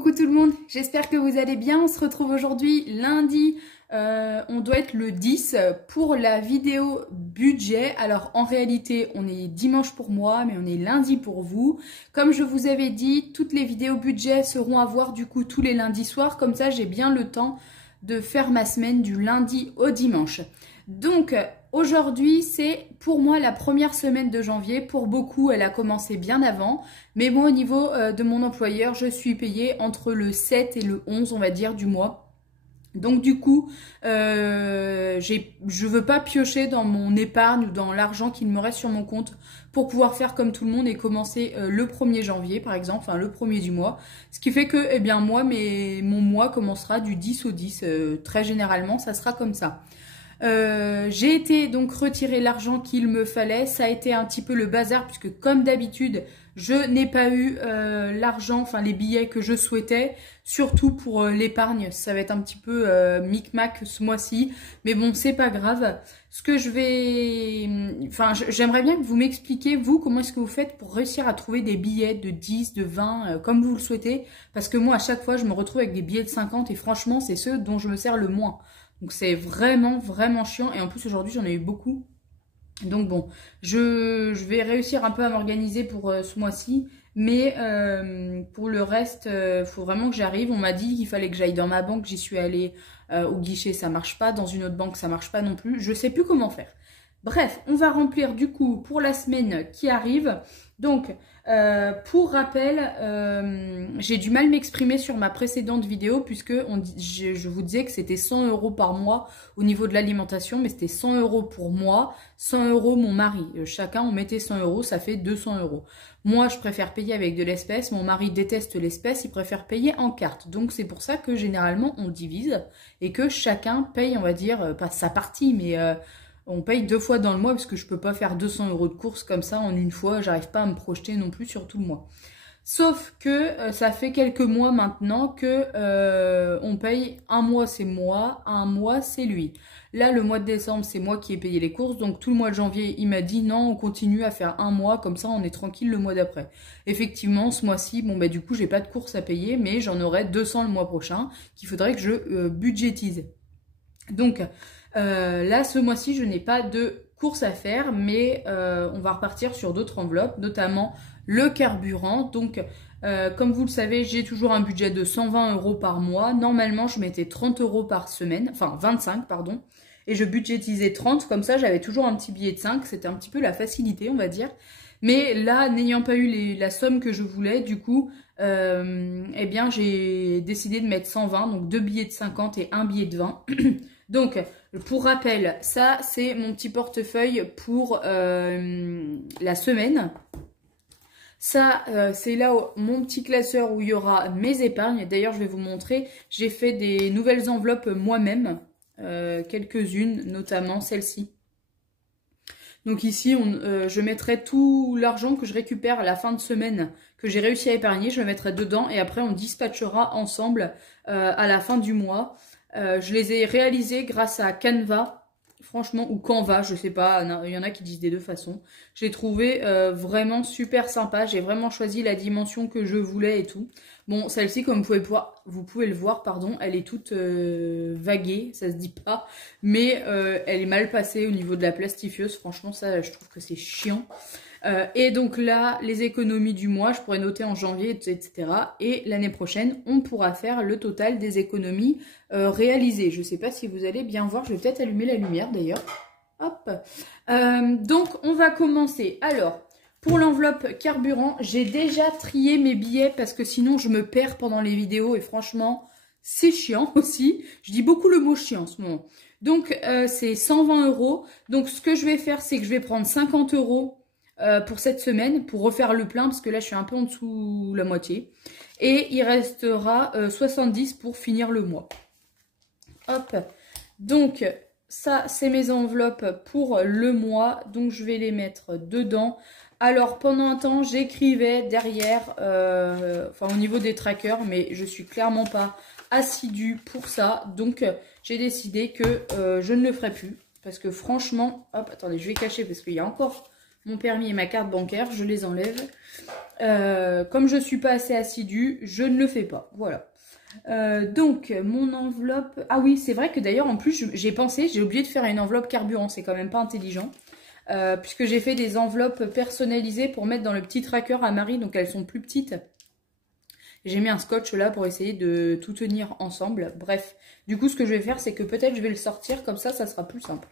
Coucou tout le monde, j'espère que vous allez bien. On se retrouve aujourd'hui lundi, on doit être le 10 pour la vidéo budget. Alors en réalité on est dimanche pour moi mais on est lundi pour vous. Comme je vous avais dit, toutes les vidéos budget seront à voir du coup tous les lundis soirs. Comme ça j'ai bien le temps de faire ma semaine du lundi au dimanche. Donc aujourd'hui c'est pour moi la première semaine de janvier. Pour beaucoup elle a commencé bien avant. Mais bon, au niveau de mon employeur, je suis payée entre le 7 et le 11, on va dire, du mois. Donc du coup, je veux pas piocher dans mon épargne ou dans l'argent qu'il me reste sur mon compte pour pouvoir faire comme tout le monde et commencer le 1er janvier par exemple, enfin le premier du mois. Ce qui fait que, eh bien moi, mon mois commencera du 10 au 10, très généralement, ça sera comme ça. J'ai été donc retirer l'argent qu'il me fallait. Ça a été un petit peu le bazar puisque comme d'habitude je n'ai pas eu l'argent, enfin les billets que je souhaitais, surtout pour l'épargne. Ça va être un petit peu micmac ce mois-ci, mais bon c'est pas grave. Ce que je vais, enfin j'aimerais bien que vous m'expliquiez vous comment est-ce que vous faites pour réussir à trouver des billets de 10, de 20 comme vous le souhaitez, parce que moi à chaque fois je me retrouve avec des billets de 50 et franchement c'est ceux dont je me sers le moins. Donc c'est vraiment chiant et en plus aujourd'hui j'en ai eu beaucoup. Donc bon, je vais réussir un peu à m'organiser pour ce mois-ci. Mais pour le reste, faut vraiment que j'arrive. On m'a dit qu'il fallait que j'aille dans ma banque. J'y suis allée au guichet, ça marche pas. Dans une autre banque, ça marche pas non plus. Je sais plus comment faire. Bref, on va remplir du coup pour la semaine qui arrive. Donc, pour rappel, j'ai du mal m'exprimer sur ma précédente vidéo puisque je vous disais que c'était 100 € par mois au niveau de l'alimentation, mais c'était 100 € pour moi, 100 € mon mari. Chacun, on mettait 100 €, ça fait 200 €. Moi, je préfère payer avec de l'espèce. Mon mari déteste l'espèce, il préfère payer en carte. Donc, c'est pour ça que généralement, on divise et que chacun paye, on va dire, pas sa partie, mais... on paye 2 fois dans le mois parce que je peux pas faire 200 € de courses comme ça en une fois. J'arrive pas à me projeter non plus sur tout le mois. Sauf que ça fait quelques mois maintenant que on paye un mois c'est moi, un mois c'est lui. Là le mois de décembre c'est moi qui ai payé les courses. Donc tout le mois de janvier il m'a dit non on continue à faire un mois comme ça on est tranquille le mois d'après. Effectivement ce mois-ci bon bah du coup j'ai pas de courses à payer mais j'en aurai 200 le mois prochain qu'il faudrait que je budgétise. Donc là, ce mois-ci, je n'ai pas de courses à faire, mais on va repartir sur d'autres enveloppes, notamment le carburant. Donc, comme vous le savez, j'ai toujours un budget de 120 € par mois. Normalement, je mettais 30 € par semaine, enfin 25, pardon, et je budgétisais 30. Comme ça, j'avais toujours un petit billet de 5. C'était un petit peu la facilité, on va dire. Mais là, n'ayant pas eu la somme que je voulais, du coup, eh bien, j'ai décidé de mettre 120, donc 2 billets de 50 et un billet de 20. Donc, pour rappel, ça, c'est mon petit portefeuille pour la semaine. Ça, c'est là mon petit classeur où il y aura mes épargnes. D'ailleurs, je vais vous montrer, j'ai fait des nouvelles enveloppes moi-même, quelques-unes, notamment celle-ci. Donc ici, je mettrai tout l'argent que je récupère à la fin de semaine, que j'ai réussi à épargner, je le mettrai dedans et après on dispatchera ensemble à la fin du mois. Je les ai réalisés grâce à Canva, franchement, ou Canva, je sais pas, il y en a qui disent des deux façons. Je l'ai trouvé vraiment super sympa, j'ai vraiment choisi la dimension que je voulais et tout. Bon, celle-ci, comme vous pouvez le voir, pardon, elle est toute vaguée, ça se dit pas, mais elle est mal passée au niveau de la plastifieuse, franchement, ça, je trouve que c'est chiant. Et donc là, les économies du mois, je pourrais noter en janvier, etc. Et l'année prochaine, on pourra faire le total des économies réalisées. Je ne sais pas si vous allez bien voir, je vais peut-être allumer la lumière d'ailleurs. Hop. Donc, on va commencer. Alors, pour l'enveloppe carburant, j'ai déjà trié mes billets parce que sinon, je me perds pendant les vidéos et franchement, c'est chiant aussi. Je dis beaucoup le mot chiant en ce moment. Donc, c'est 120 €. Donc, ce que je vais faire, c'est que je vais prendre 50 € pour cette semaine, pour refaire le plein, parce que là, je suis un peu en dessous la moitié. Et il restera 70 pour finir le mois. Hop. Donc, ça, c'est mes enveloppes pour le mois. Donc, je vais les mettre dedans. Alors, pendant un temps, j'écrivais derrière, enfin, au niveau des trackers, mais je suis clairement pas assidue pour ça. Donc, j'ai décidé que je ne le ferai plus. Parce que franchement, hop, attendez, je vais cacher parce qu'il y a encore mon permis et ma carte bancaire, je les enlève. Comme je ne suis pas assez assidue, je ne le fais pas. Voilà. Donc, mon enveloppe... Ah oui, c'est vrai que d'ailleurs, en plus, j'ai pensé, j'ai oublié de faire une enveloppe carburant. C'est quand même pas intelligent. Puisque j'ai fait des enveloppes personnalisées pour mettre dans le petit tracker à Marie. Donc, elles sont plus petites. J'ai mis un scotch là pour essayer de tout tenir ensemble. Bref, du coup, ce que je vais faire, c'est que peut-être je vais le sortir. Comme ça sera plus simple.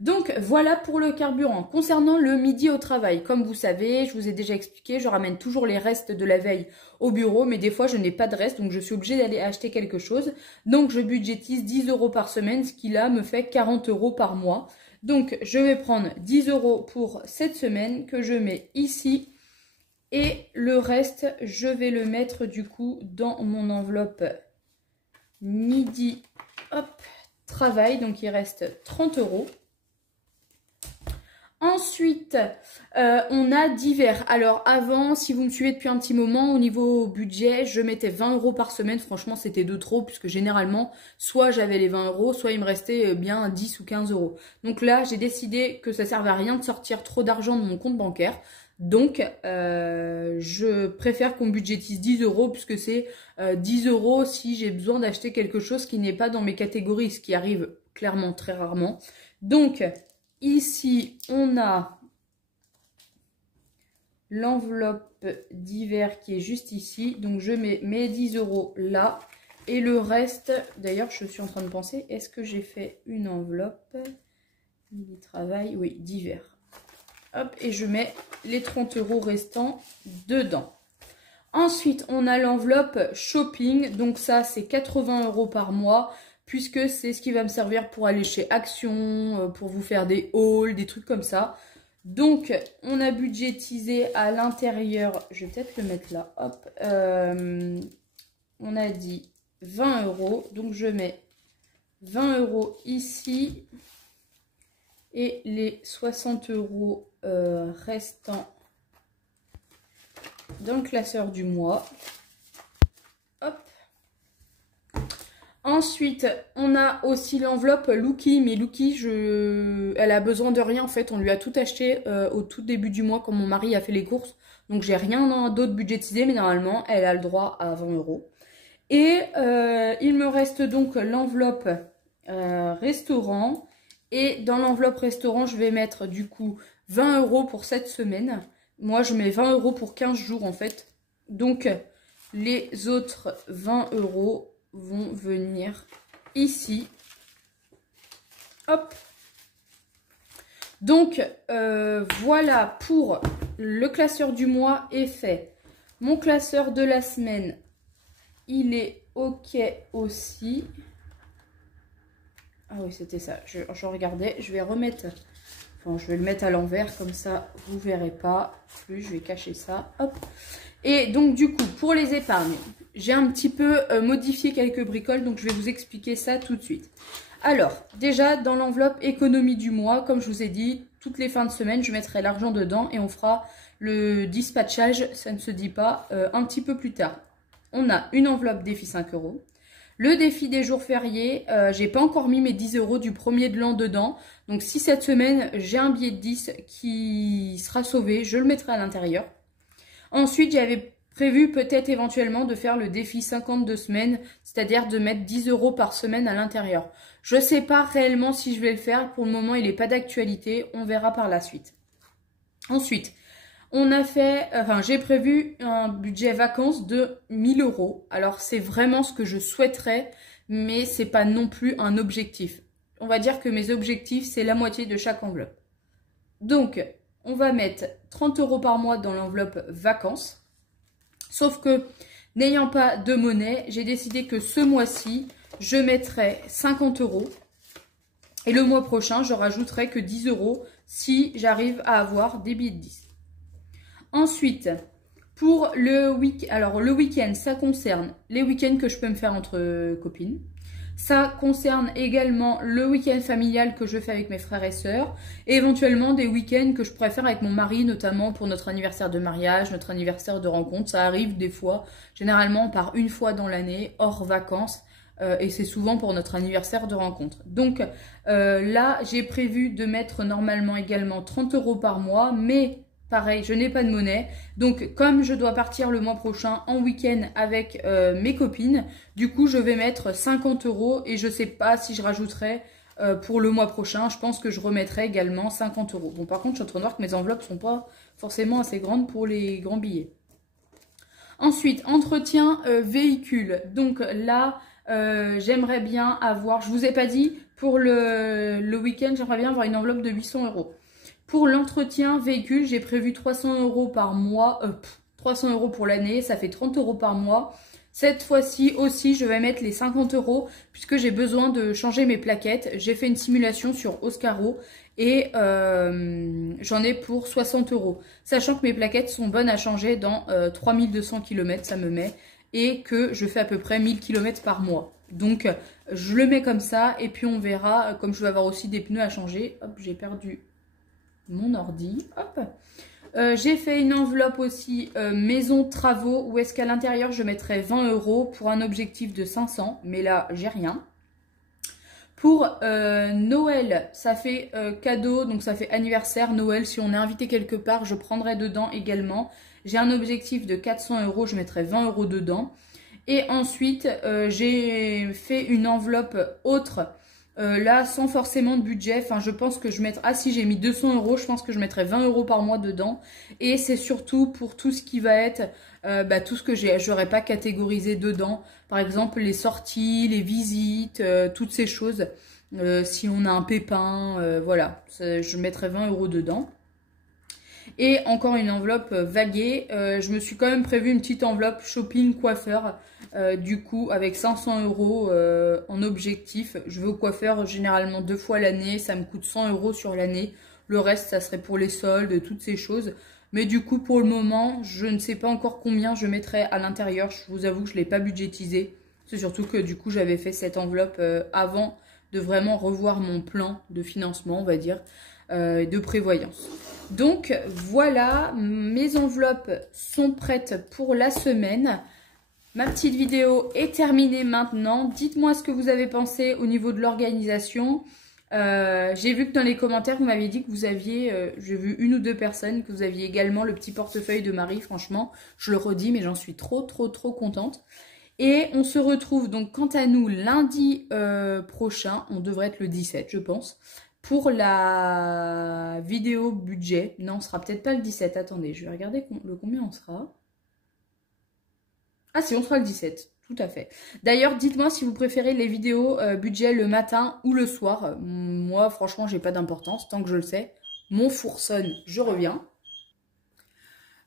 Donc, voilà pour le carburant. Concernant le midi au travail, comme vous savez, je vous ai déjà expliqué, je ramène toujours les restes de la veille au bureau. Mais des fois, je n'ai pas de reste, donc je suis obligée d'aller acheter quelque chose. Donc, je budgétise 10 € par semaine, ce qui là me fait 40 € par mois. Donc, je vais prendre 10 € pour cette semaine que je mets ici. Et le reste, je vais le mettre du coup dans mon enveloppe midi, hop, travail. Donc, il reste 30 €. Ensuite, on a divers. Alors avant, si vous me suivez depuis un petit moment, au niveau budget, je mettais 20 € par semaine. Franchement, c'était de trop puisque généralement, soit j'avais les 20 €, soit il me restait bien 10 ou 15 €. Donc là, j'ai décidé que ça servait à rien de sortir trop d'argent de mon compte bancaire. Donc, je préfère qu'on budgétise 10 € puisque c'est 10 € si j'ai besoin d'acheter quelque chose qui n'est pas dans mes catégories, ce qui arrive clairement très rarement. Donc, ici, on a l'enveloppe d'hiver qui est juste ici. Donc, je mets mes 10 € là. Et le reste, d'ailleurs, je suis en train de penser, est-ce que j'ai fait une enveloppe du travail? Oui, d'hiver. Hop, et je mets les 30 € restants dedans. Ensuite, on a l'enveloppe shopping. Donc ça, c'est 80 € par mois, puisque c'est ce qui va me servir pour aller chez Action, pour vous faire des hauls, des trucs comme ça. Donc, on a budgétisé à l'intérieur, je vais peut-être le mettre là, hop. On a dit 20 €, donc je mets 20 € ici. Et les 60 € restants dans le classeur du mois. Hop. Ensuite, on a aussi l'enveloppe Looky. Mais Looky, elle a besoin de rien en fait. On lui a tout acheté au tout début du mois quand mon mari a fait les courses. Donc j'ai rien d'autre budgétisé, mais normalement, elle a le droit à 20 €. Et il me reste donc l'enveloppe restaurant. Et dans l'enveloppe restaurant, je vais mettre du coup 20 € pour cette semaine. Moi, je mets 20 € pour 15 jours en fait. Donc, les autres 20 € vont venir ici. Hop. Donc, voilà pour le classeur du mois est fait. Mon classeur de la semaine, il est OK aussi. Ah oui, c'était ça. Je regardais. Je vais remettre... Enfin, je vais le mettre à l'envers. Comme ça, vous ne verrez pas. Plus, je vais cacher ça. Hop. Et donc, du coup, pour les épargnes, j'ai un petit peu modifié quelques bricoles. Donc, je vais vous expliquer ça tout de suite. Alors, déjà, dans l'enveloppe économie du mois, comme je vous ai dit, toutes les fins de semaine, je mettrai l'argent dedans. Et on fera le dispatchage, ça ne se dit pas, un petit peu plus tard. On a une enveloppe défi 5 €. Le défi des jours fériés, j'ai pas encore mis mes 10 € du premier de l'an dedans. Donc si cette semaine, j'ai un billet de 10 qui sera sauvé, je le mettrai à l'intérieur. Ensuite, j'avais prévu peut-être éventuellement de faire le défi 52 semaines, c'est-à-dire de mettre 10 € par semaine à l'intérieur. Je ne sais pas réellement si je vais le faire. Pour le moment, il n'est pas d'actualité. On verra par la suite. Ensuite, on a fait, j'ai prévu un budget vacances de 1000 €. Alors, c'est vraiment ce que je souhaiterais, mais c'est pas non plus un objectif. On va dire que mes objectifs, c'est la moitié de chaque enveloppe. Donc, on va mettre 30 € par mois dans l'enveloppe vacances. Sauf que, n'ayant pas de monnaie, j'ai décidé que ce mois-ci, je mettrai 50 €. Et le mois prochain, je rajouterai que 10 € si j'arrive à avoir des billets de 10. Ensuite, pour le week-end, alors le week-end, ça concerne les week-ends que je peux me faire entre copines. Ça concerne également le week-end familial que je fais avec mes frères et sœurs. Et éventuellement des week-ends que je pourrais faire avec mon mari, notamment pour notre anniversaire de mariage, notre anniversaire de rencontre. Ça arrive des fois. Généralement, on part une fois dans l'année, hors vacances, et c'est souvent pour notre anniversaire de rencontre. Donc là, j'ai prévu de mettre normalement également 30 € par mois, mais pareil, je n'ai pas de monnaie. Donc comme je dois partir le mois prochain en week-end avec mes copines, du coup je vais mettre 50 € et je sais pas si je rajouterai pour le mois prochain. Je pense que je remettrai également 50 €. Bon, par contre, je suis en train de voir que mes enveloppes sont pas forcément assez grandes pour les grands billets. Ensuite, entretien véhicule. Donc là, j'aimerais bien avoir, je vous ai pas dit, pour le week-end, j'aimerais bien avoir une enveloppe de 800 €. Pour l'entretien véhicule, j'ai prévu 300 € par mois, 300 € pour l'année, ça fait 30 € par mois. Cette fois-ci aussi, je vais mettre les 50 € puisque j'ai besoin de changer mes plaquettes. J'ai fait une simulation sur Oscaro et j'en ai pour 60 €. Sachant que mes plaquettes sont bonnes à changer dans 3200 km, ça me met, et que je fais à peu près 1000 km par mois. Donc, je le mets comme ça et puis on verra, comme je vais avoir aussi des pneus à changer. Hop, j'ai perdu mon ordi. Hop. J'ai fait une enveloppe aussi maison travaux où est-ce qu'à l'intérieur je mettrais 20 € pour un objectif de 500, mais là j'ai rien. Pour Noël, ça fait cadeau, donc ça fait anniversaire, Noël. Si on est invité quelque part, je prendrai dedans également. J'ai un objectif de 400 €, je mettrai 20 € dedans. Et ensuite, j'ai fait une enveloppe autre. Là, sans forcément de budget, enfin je pense que je mettrai, ah si j'ai mis 200 €, je pense que je mettrai 20 € par mois dedans. Et c'est surtout pour tout ce qui va être, tout ce que j'aurais pas catégorisé dedans. Par exemple, les sorties, les visites, toutes ces choses. Si on a un pépin, voilà, je mettrai 20 € dedans. Et encore une enveloppe vaguée. Je me suis quand même prévu une petite enveloppe shopping coiffeur. Du coup, avec 500 € en objectif. Je vais au coiffeur généralement 2 fois l'année. Ça me coûte 100 € sur l'année. Le reste, ça serait pour les soldes, toutes ces choses. Mais du coup, pour le moment, je ne sais pas encore combien je mettrai à l'intérieur. Je vous avoue que je ne l'ai pas budgétisé. C'est surtout que du coup, j'avais fait cette enveloppe avant de vraiment revoir mon plan de financement, on va dire, de prévoyance. Donc voilà, mes enveloppes sont prêtes pour la semaine. Ma petite vidéo est terminée maintenant. Dites-moi ce que vous avez pensé au niveau de l'organisation. J'ai vu que dans les commentaires, vous m'aviez dit que vous aviez, j'ai vu 1 ou 2 personnes, que vous aviez également le petit portefeuille de Marie. Franchement, je le redis, mais j'en suis trop contente. Et on se retrouve donc quant à nous lundi prochain, on devrait être le 17 je pense, pour la vidéo budget. Non, on sera peut-être pas le 17, attendez, je vais regarder le combien on sera. Ah si, on sera le 17, tout à fait. D'ailleurs, dites-moi si vous préférez les vidéos budget le matin ou le soir. Moi, franchement, j'ai pas d'importance, tant que je le sais. Mon four sonne, je reviens.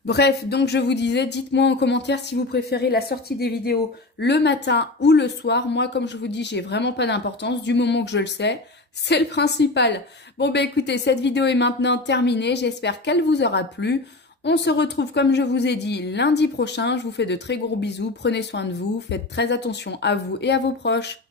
Bref, donc je vous disais, dites-moi en commentaire si vous préférez la sortie des vidéos le matin ou le soir. Moi, comme je vous dis, j'ai vraiment pas d'importance du moment que je le sais. C'est le principal. Bon, ben écoutez, cette vidéo est maintenant terminée. J'espère qu'elle vous aura plu. On se retrouve, comme je vous ai dit, lundi prochain. Je vous fais de très gros bisous. Prenez soin de vous. Faites très attention à vous et à vos proches.